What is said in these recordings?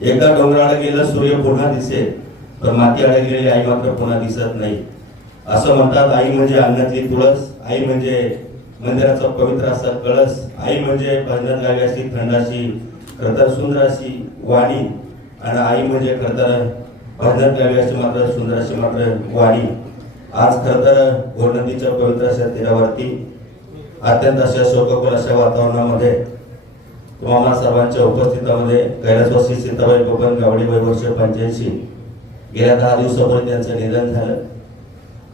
एकदा डोंगराडे गेलं सूर्य पुन्हा दिसे पण माती आड गेलेली आई मात्र पुन्हा दिसत नाही. असं म्हणतात आई म्हणजे अन्नातली तुळस आई म्हणजे मंदिराचा पवित्र असा कळस आई म्हणजे भजनात गावी थंडाशी खरतर सुंदर अशी वाणी आणि आई म्हणजे खरतर भजनात गावी अशी मात्र सुंदर अशी मात्र वाणी. आज खरतर घोड नदीच्या पवित्र अशा तीरावरती अत्यंत अशा शोककुल अशा वातावरणामध्ये तुम्हाला सर्वांच्या उपस्थितामध्ये कैलासवासी सीताबाई बबन गावडे वय वर्ष पंच्याऐंशी. गेल्या दहा दिवसापूर्वी त्यांचं निधन झालं.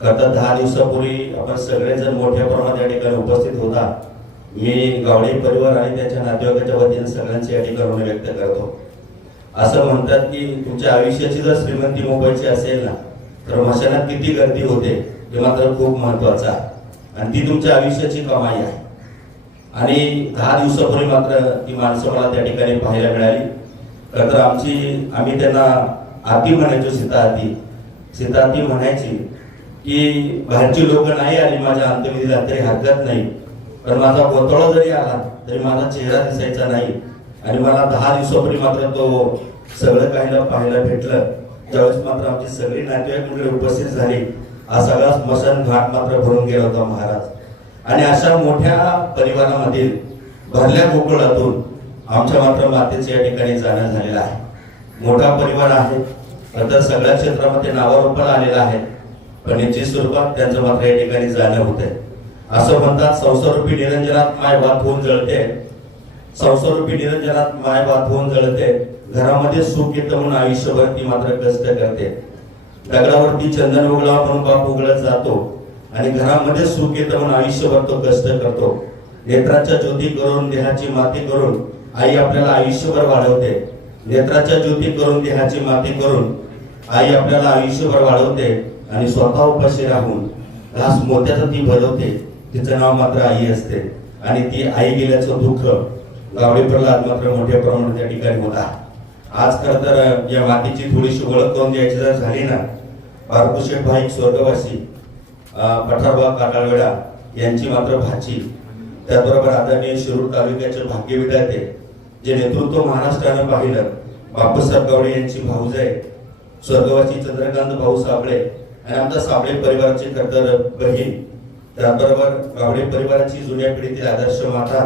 करता दहा दिवसापूर्वी आपण सगळेजण मोठ्या प्रमाणात या ठिकाणी उपस्थित होता. मी गावडे परिवार आणि त्याच्या नातेवाईकाच्या वतीने सगळ्यांचे या ठिकाणी व्यक्त करतो. असं म्हणतात की तुमच्या आयुष्याची जर श्रीमंती मोबाईलची असेल ना तर मशानात किती गर्दी होते हे मात्र खूप महत्वाचं आहे. आणि ती तुमच्या आयुष्याची कमाई आहे. आणि दहा दिवसापूर्वी मात्र ती माणसं मला त्या ठिकाणी पाहायला मिळाली. खरंतर आमची आम्ही त्यांना आती म्हणायचो सीता आती सीता आती म्हणायची की बाहेरची लोक नाही आली माझ्या अंत्यविधीला तरी हरकत नाही. पण माझा गोतळा जरी आला तरी माझा चेहरा दिसायचा नाही. आणि मला दहा दिवसापूर्वी मात्र तो सगळं काहीला पाहायला भेटलं. त्यावेळेस मात्र आमची सगळी नातेवाईक मंडळी उपस्थित झाली. हा सगळा स्मशान घाट मात्र भरून गेला होता महाराज. आणि अशा मोठ्या परिवारामधील भरल्या गोकुळातून आमच्या मात्र मातेचे या ठिकाणी जाणं झालेलं आहे. मोठा परिवार आहे. नंतर सगळ्या क्षेत्रामध्ये नावारूपाला आलेला आहे. पण याची स्वरूपात त्यांचं मात्र या ठिकाणी जाणं होतंय असं म्हणतात संसारूपी निरंजनात माय वात होऊन जळते. संसारूपी निरंजनात माय वात होऊन जळते. घरामध्ये सुख येतं म्हणून आयुष्यभर ती मात्र कष्ट करते. दगडावरती चंदन उगला म्हणून बाप उघडत जातो. आणि घरामध्ये सुख येतं म्हणून आयुष्यभर तो कष्ट करतो. नेत्राच्या ज्योती करून देहाची माती करून आई आपल्याला आयुष्यभर वाढवते. नेत्राच्या ज्योती करून देहाची माती करून आई आपल्याला आयुष्यभर वाढवते आणि स्वतः उपाशी राहून घास मोत्याचं ती भरवते. तिचं नाव मात्र आई असते. आणि ती आई गेल्याचं दुःख गावडे प्रल्हाद मात्र मोठ्या प्रमाणात त्या ठिकाणी होता आज खर तर या मातीची थोडीशी ओळख करून द्यायची जर झाली ना बारकुशेठ भाई स्वर्गवासी पठारबा काटाळवेडा यांची मात्र भाची. त्याचबरोबर आदरणीय शिरूर तालुक्याचे भाग्य विधाते जे नेतृत्व महाराष्ट्राने पाहिलं बापूसाहेब गावडे यांची भाऊज आहे स्वर्गवासी चंद्रकांत भाऊ साबळे आणि आमच्या साबळे परिवाराची खरतर बहीण त्याचबरोबर गावडे परिवाराची जुन्या पिढीतील आदर्श माता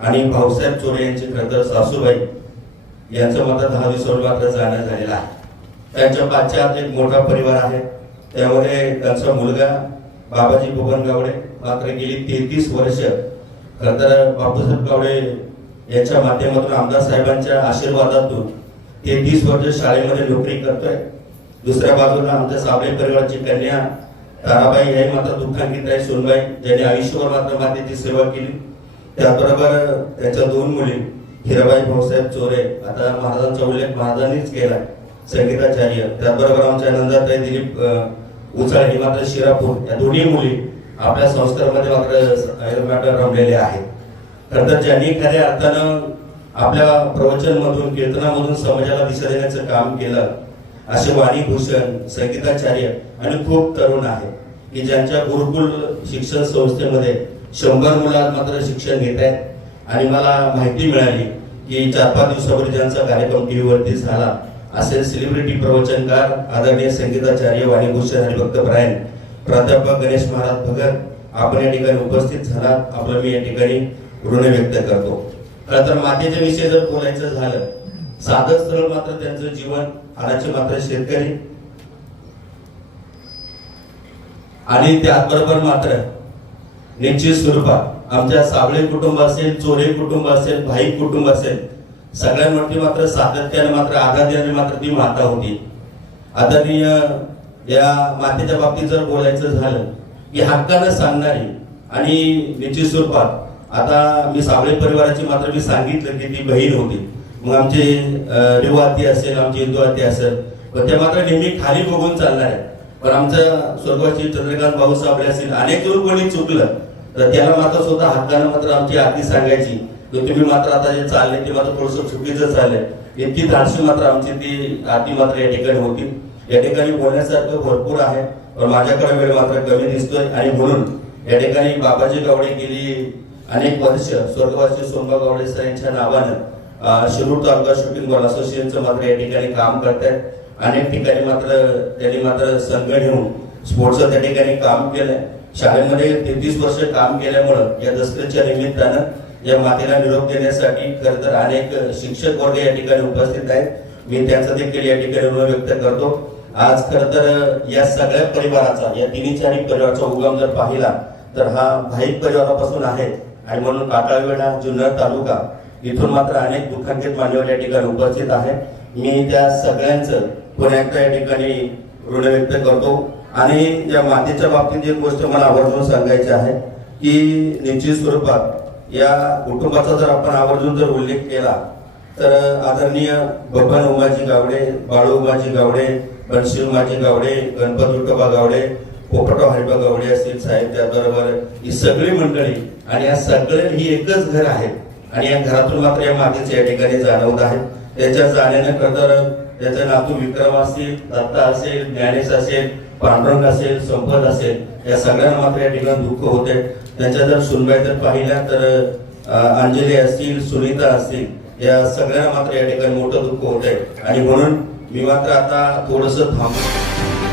आणि भाऊसाहेब चोरे यांची खरतर सासूबाई यांचं मात्र दहा दिवसावर मात्र जाणं झालेलं आहे. त्यांच्या पाश्चात एक मोठा परिवार आहे. त्यामध्ये त्यांचा मुलगा बाबाजी भुवन गावडे मात्र गेली तेहतीस वर्ष. खरंतर बापूसाहेब गावडे यांच्या माध्यमातून आमदार साहेबांच्या आशीर्वादातून तेहतीस वर्ष शाळेमध्ये नोकरी करतोय. दुसऱ्या बाजूला आमच्या साबळे परिवाराची कन्या ताराबाई हे मात्र दुःखांकित आहे सोनबाई ज्यांनी आयुष्यभर मात्र मातेची सेवा केली. त्याचबरोबर त्यांच्या दोन मुली हिराबाई भाऊसाहेब चोरे आता महाराजांचा उल्लेख महाराजांनीच केला संगीताचार्य. त्याचबरोबर आमच्या नंदाताई दिलीप उचळ ही मात्र शिरापूर या दोन्ही मुली आपल्या संस्थेमध्ये मात्र मात्र रमलेल्या आहेत. खरं तर ज्यांनी खऱ्या अर्थानं आपल्या प्रवचनमधून कीर्तनामधून समाजाला दिशा देण्याचं काम केलं असे वाणी भूषण संगीताचार्य आणि खूप तरुण आहे की ज्यांच्या गुरुकुल शिक्षण संस्थेमध्ये शंभर मुलात मात्र शिक्षण घेत आहेत. आणि मला माहिती मिळाली की चार पाच दिवसापूर्वी ज्यांचा कार्यक्रम टीव्हीवरती झाला असे सेलिब्रिटी प्रवचनकार आदरणीय संगीताचार्य वाणीभूषण हरिभक्त ब्रायन प्राध्यापक गणेश महाराज भगत आपण या ठिकाणी उपस्थित झालात. आपलं मी या ठिकाणी ऋण व्यक्त करतो. खरं तर मातेच्या विषयी जर बोलायचं झालं साधं सरळ मात्र त्यांचं जीवन हाडाचे मात्र शेतकरी. आणि त्याचबरोबर मात्र निश्चित स्वरूपात आमच्या साबळे कुटुंब असेल चोरे कुटुंब असेल भाई कुटुंब असेल सगळ्यांवरती मात्र सातत्याने मात्र आधार मात्र ती माता होती. आदरणीय या मातेच्या बाबतीत जर बोलायचं झालं की हक्कानं सांगणारी आणि निश्चित स्वरूपात आता मी सावळे परिवाराची मात्र मी सांगितलं की ती बहीण होती. मग आमचे रेवाती असेल आमची हिंदूवाती असेल पण ते मात्र नेहमी खाली बघून चालणार आहे पण आमचं स्वर्गवासी चंद्रकांत भाऊ साबळे असेल अनेक जण कोणी चुकलं तर त्याला मात्र स्वतः हक्कानं मात्र आमची आरती सांगायची. तुम्ही मात्र आता जे चालले ते मात्र थोडस चुकीचं चाललंय इतकी धाडशी मात्र आमची ती आधी मात्र या ठिकाणी होती. या ठिकाणी बोलण्यासारखं भरपूर आहे पण माझ्याकडे वेळ मात्र कमी दिसतोय आणि म्हणून या ठिकाणी बाबाजी गावडे गेली अनेक वर्ष स्वर्गवासी सोमबा गावडे सर यांच्या नावानं शिरूर तालुका शूटिंग बॉल असोसिएशनचं मात्र या ठिकाणी काम करत आहेत अनेक ठिकाणी मात्र त्यांनी मात्र संघ घेऊन स्पोर्ट्सचं त्या ठिकाणी काम केलंय. शाळेमध्ये तेहतीस वर्ष काम केल्यामुळं या दसऱ्याच्या निमित्तानं या मातेला निरोप देण्यासाठी खरं तर अनेक शिक्षक वर्ग या ठिकाणी उपस्थित आहेत. मी त्यांचं देखील या ठिकाणी ऋण व्यक्त करतो. आज खरं तर या सगळ्या परिवाराचा या तिन्ही चारही परिवाराचा उगम जर पाहिला तर हा भाईक परिवारापासून आहे. आणि म्हणून काटाळवेढा जुन्नर तालुका इथून मात्र अनेक दुःखांकित मान्यवर या ठिकाणी उपस्थित आहे. मी त्या सगळ्यांचं पुन्हा एकदा या ठिकाणी ऋण व्यक्त करतो. आणि या मातेच्या बाबतीत एक गोष्ट मला आवर्जून सांगायची आहे की निश्चित स्वरूपात या कुटुंबाचा जर आपण आवर्जून जर उल्लेख केला तर आदरणीय बबन उमाजी गावडे बाळू उमाजी गावडे बनशी उमाजी गावडे गणपत विठोबा गावडे पोपटो हरिबा गावडे असतील साहेब त्याबरोबर ही सगळी मंडळी आणि या सगळे ही एकच घर आहे. आणि या घरातून मात्र या मातेचे या ठिकाणी जाणवत आहे. त्याच्या जाण्याने तर त्याचे नातू विक्रम असतील दत्ता असेल ज्ञानेश असेल पांडुरंग असेल संपत असेल या सगळ्यांना मात्र या ठिकाणी दुःख होते. त्यांच्या जर सुनबाई जर पाहिल्या तर अंजली असतील सुनीता असतील या सगळ्यांना मात्र या ठिकाणी मोठं दुःख होत आहे आणि म्हणून मी मात्र आता थोडस थांबतो